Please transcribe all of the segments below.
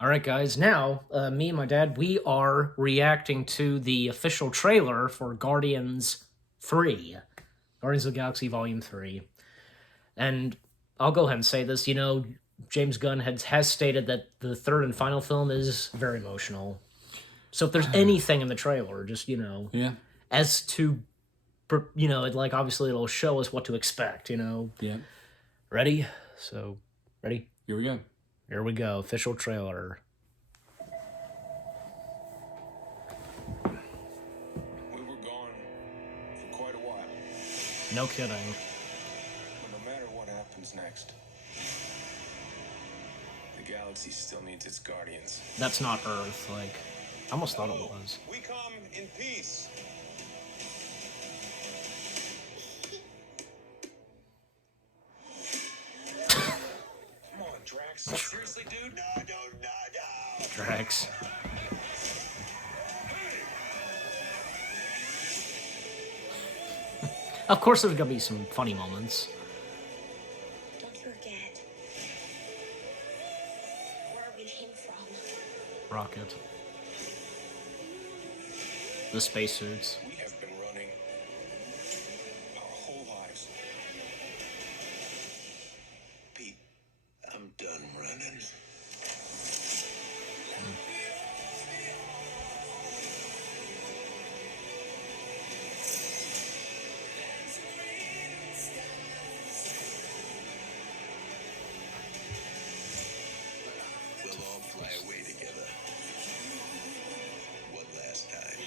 All right, guys. Now, me and my dad, we are reacting to the official trailer for Guardians 3, Guardians of the Galaxy Volume 3. And I'll go ahead and say this. James Gunn has stated that the third and final film is very emotional. So if there's anything in the trailer, just, Yeah, as to, obviously it'll show us what to expect. yeah. Ready? So, ready? Here we go. Here we go. Official trailer. We were gone for quite a while. No kidding. But no matter what happens next, the galaxy still needs its guardians. That's not Earth. I almost thought it was. We come in peace. Come on, Drax. Seriously, dude? No. Drax. Of course, there's gonna be some funny moments. Don't forget where we came from. Rocket. The spacesuits. We have been running our whole lives. Pete, I'm done running. We'll all fly away together. One last time.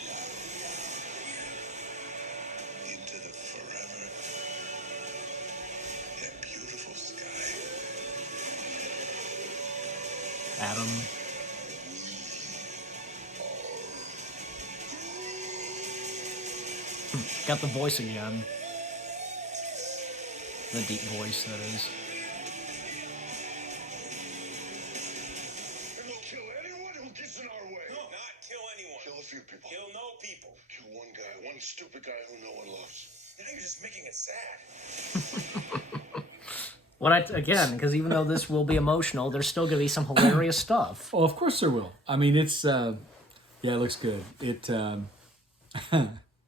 Into the forever. That beautiful sky. Adam. Got the voice again. The deep voice, that is. And we'll kill anyone who gets in our way. No, not kill anyone. Kill a few people. Kill no people. Kill one guy, one stupid guy who no one loves. Now you're just making it sad. Because even though this will be emotional, there's still gonna be some hilarious stuff. Oh, of course there will. I mean, it's yeah, it looks good.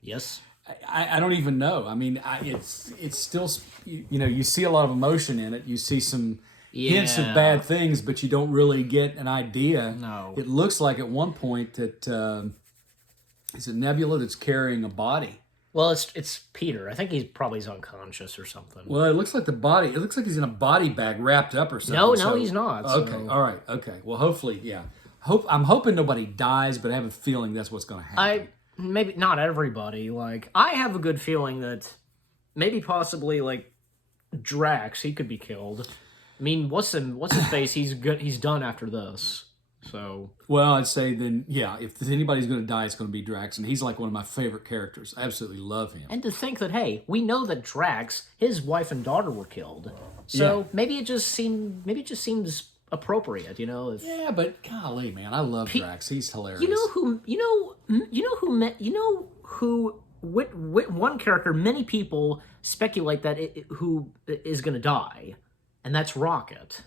Yes. I don't even know. I mean, it's still, you see a lot of emotion in it. You see some hints of Yeah. bad things, but you don't really get an idea. No. It looks like at one point that is it Nebula that's carrying a body. Well, it's Peter. I think he's unconscious or something. Well, it looks like the body. It looks like he's in a body bag wrapped up or something. No, he's not, so- Okay, all right, okay. Well, hopefully, yeah. I'm hoping nobody dies, but I have a feeling that's what's going to happen. Maybe not everybody. I have a good feeling that maybe possibly Drax, he could be killed. I mean, what's his face? He's good. He's done after this. So Well, I'd say then, yeah, if anybody's going to die, it's going to be Drax, and he's like one of my favorite characters. I absolutely love him. and to think that hey, we know that Drax, his wife and daughter were killed. So Yeah. maybe it just seems appropriate. If Yeah, but golly, man, I love Drax. He's hilarious. one character many people speculate that who is going to die, and that's Rocket.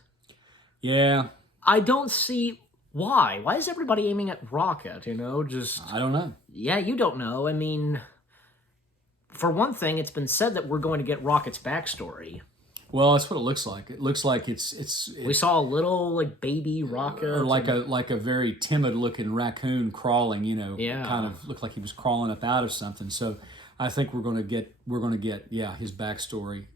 Yeah, I don't see why. Why is everybody aiming at Rocket? Just I don't know. yeah, you don't know. I mean, for one thing, it's been said that we're going to get Rocket's backstory. Well, that's what it looks like. It looks like it's We saw a little baby Rocket, or like a very timid looking raccoon crawling. Yeah. Kind of looked like he was crawling up out of something. So I think we're going to get yeah, his backstory.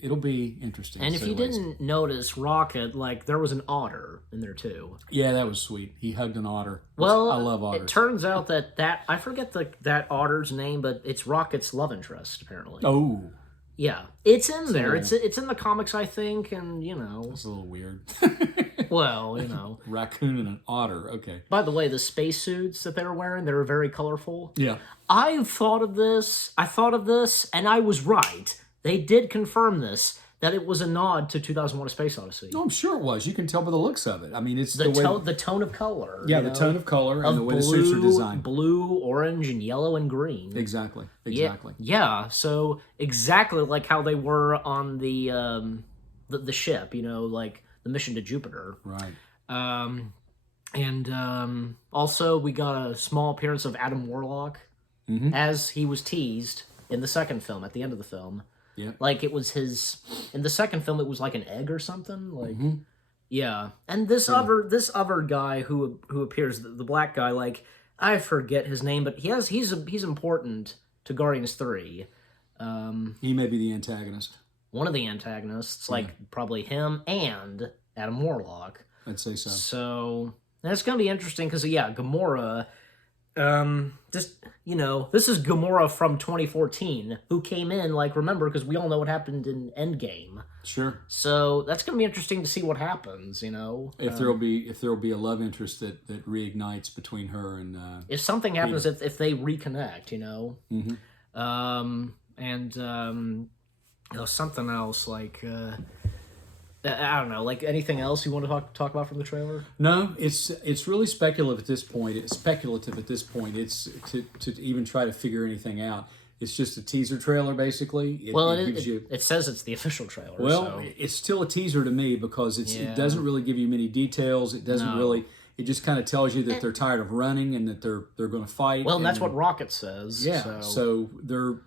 It'll be interesting. And to if say you the least. didn't notice, Rocket, there was an otter in there too. Yeah, that was sweet. He hugged an otter. Well, I love otters. it turns out that I forget that otter's name, but it's Rocket's love interest apparently. Oh, Yeah, it's in there. little- It's in the comics, I think, and it's a little weird. well. Raccoon and an otter. Okay. By the way, the spacesuits that they were wearing, they were very colorful. Yeah. I thought of this, and I was right. They did confirm this, that it was a nod to 2001: A Space Odyssey. No, I'm sure it was. You can tell by the looks of it. I mean, it's The way. tone of color. Yeah, you the know, tone of color of and the way the suits are designed. blue, orange, and yellow and green. Exactly. Yeah, Exactly. yeah. So exactly like how they were on the ship. The mission to Jupiter. Right. And also, we got a small appearance of Adam Warlock, as he was teased in the second film, at the end of the film. Yeah. Like, it was his... In the second film, it was like an egg or something. Like, yeah. And this other guy who appears, the black guy, like, I forget his name, but he's important to Guardians 3. He may be the antagonist. One of the antagonists, like, probably him and Adam Warlock. I'd say so. So that's gonna be interesting because Gamora. This is Gamora from 2014 who came in, like, remember, because we all know what happened in Endgame. Sure. So that's gonna be interesting to see what happens. If there'll be a love interest that reignites between her and if something happens, if they reconnect, something else like. I don't know, like anything else you want to talk about from the trailer? No, it's really speculative at this point. It's to even try to figure anything out. It's just a teaser trailer, basically. It says it's the official trailer. Well, so. it's still a teaser to me because it doesn't really give you many details. It doesn't really. It just kind of tells you that they're tired of running and that they're going to fight. Well, and that's what Rocket says. Yeah. So they're.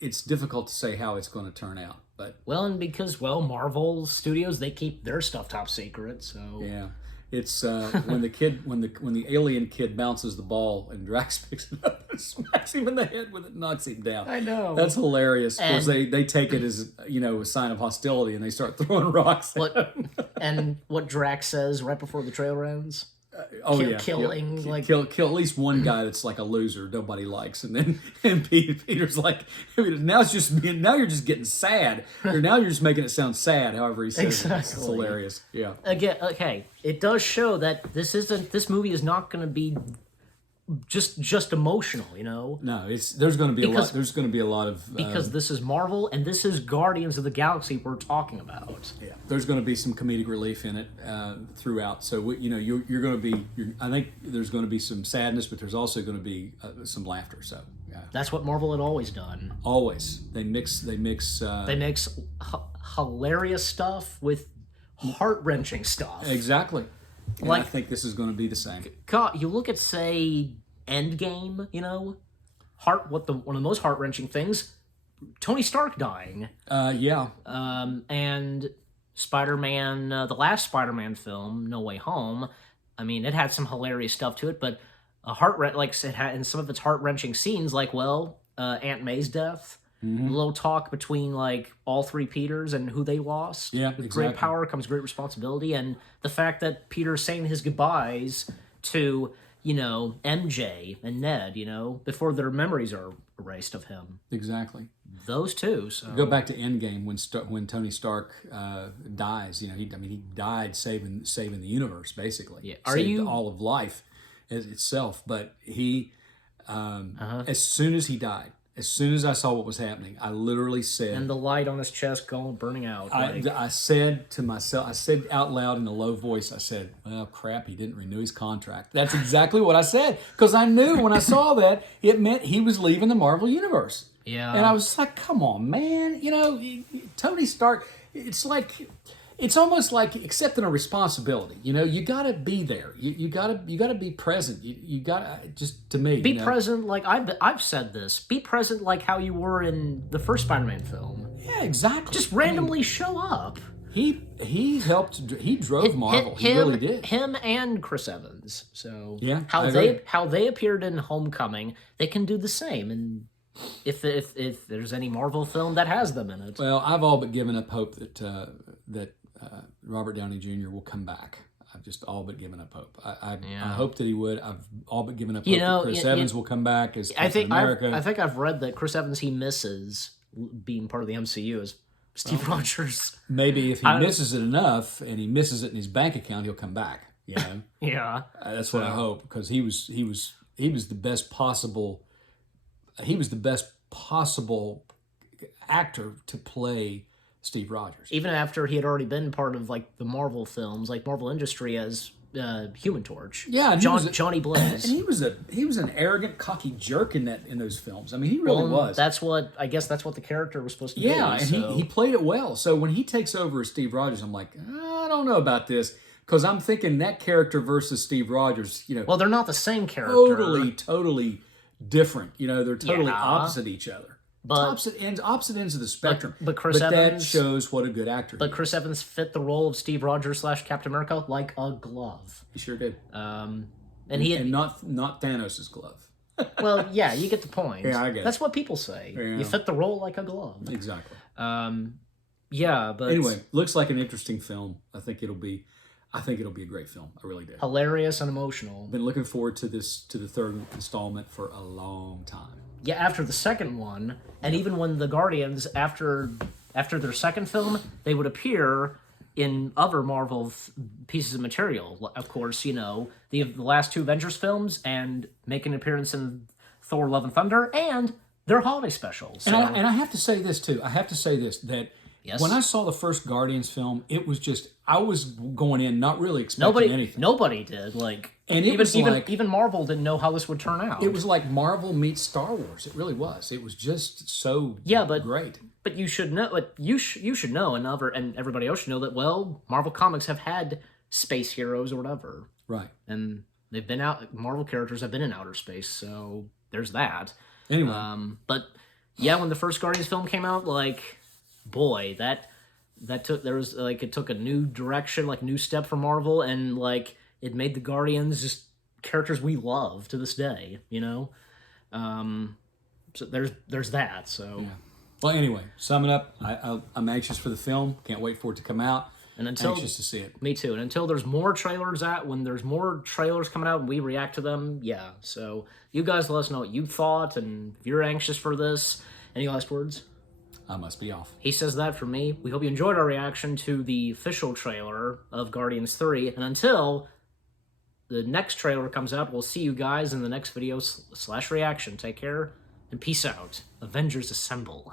It's difficult to say how it's going to turn out, but and because Marvel Studios, they keep their stuff top secret, so yeah, it's when the alien kid bounces the ball and Drax picks it up and smacks him in the head with it, knocks him down. I know, that's hilarious. Because they take it as a sign of hostility and they start throwing rocks. And what Drax says right before the trailer ends. Killing kill at least one guy that's like a loser nobody likes, and Peter's like, now you're just getting sad, or now you're just making it sound sad. However he says exactly. It's hilarious. Yeah. Again, okay, it does show that this movie is not going to be just emotional, No, there's going to be a lot. There's going to be a lot of because this is Marvel and this is Guardians of the Galaxy we're talking about. Yeah, there's going to be some comedic relief in it throughout. So you're going to be. I think there's going to be some sadness, but there's also going to be some laughter. So yeah, that's what Marvel had always done. Always they mix hilarious stuff with heart-wrenching stuff. Exactly. And I think this is going to be the same. God, you look at, say, Endgame, one of the most heart-wrenching things, Tony Stark dying. Yeah. And Spider-Man, the last Spider-Man film, No Way Home, I mean, it had some hilarious stuff to it, but it had in some of its heart-wrenching scenes, like, Aunt May's death. Mm-hmm. A little talk between all three Peters and who they lost. Yeah, With exactly. great power comes great responsibility, and the fact that Peter's saying his goodbyes to MJ and Ned, before their memories are erased of him. Exactly. Those two. So go back to Endgame when Tony Stark dies. He died saving the universe basically. Yeah. Saved all of life as itself, but he as soon as he died. As soon as I saw what was happening, I literally said... And the light on his chest burning out. I said to myself, I said out loud in a low voice, I said, well, crap, he didn't renew his contract. That's exactly what I said. Because I knew when I saw that, it meant he was leaving the Marvel Universe. Yeah. And I was like, come on, man. Tony Stark, it's almost like accepting a responsibility. You got to be there. You got to be present. You got to, just to me, be present. Like I've said this. Be present like how you were in the first Spider-Man film. Yeah, exactly. Just randomly show up. He helped. He drove Marvel. He really did. Him and Chris Evans. So yeah, how they appeared in Homecoming, they can do the same. And if there's any Marvel film that has them in it, well, I've all but given up hope that Robert Downey Jr. will come back. I've just all but given up hope. I hope that he would. I've all but given up hope that Chris Evans will come back as Captain America. I think I've read that Chris Evans, he misses being part of the MCU as Steve Rogers. Maybe if he misses it enough and he misses it in his bank account, he'll come back. Yeah. That's what I hope, because he was the best possible. He was the best possible actor to play Steve Rogers. Even after he had already been part of the Marvel films, Marvel Industry as Human Torch. Yeah, Johnny Blaze. And he was an arrogant, cocky jerk in those films. I mean, he really was. That's what the character was supposed to be. Yeah, and he played it well. So when he takes over as Steve Rogers, I'm like, I don't know about this, Because I'm thinking that character versus Steve Rogers, Well, they're not the same character. totally different. They're totally Yeah. opposite each other. But- opposite ends of the spectrum. but Chris that Evans- shows what a good actor But he Chris Evans fit the role of Steve Rogers / Captain America like a glove. is. He sure did. And he had, And not Thanos' glove. well, yeah, you get the point. Yeah, I get it. That's what people say. Yeah. You fit the role like a glove. Exactly. Yeah, but Anyway, looks like an interesting film. I think it'll be a great film. I really do. hilarious and emotional. Been looking forward to the third installment for a long time. Yeah, after the second one, and even when the Guardians, after their second film, they would appear in other Marvel pieces of material. Of course, the last two Avengers films, and make an appearance in Thor: Love and Thunder, and their holiday specials. So, And I have to say this too. I have to say this, that Yes. when I saw the first Guardians film, it was just, I was going in not really expecting anything. nobody did. Like, And it was like- even Marvel didn't know how this would turn out. It was like Marvel meets Star Wars. It really was. It was just so great. But you should know. But you should know, and everybody else should know that. Well, Marvel Comics have had space heroes or whatever, Right. and they've been out. Marvel characters have been in outer space, so there's that. Anyway, But yeah, when the first Guardians film came out, like, boy, it took a new direction, like new step for Marvel, and like it made the Guardians just characters we love to this day. So there's that. So well, anyway, summing up, I'm anxious for the film. Can't wait for it to come out. and until Anxious to see it. me too, and until there's more trailers when there's more trailers coming out and we react to them, yeah. So you guys let us know what you thought, and if you're anxious for this. Any last words? I must be off. He says that for me. We hope you enjoyed our reaction to the official trailer of Guardians 3. And until the next trailer comes out, we'll see you guys in the next video / reaction. Take care and peace out. Avengers Assemble.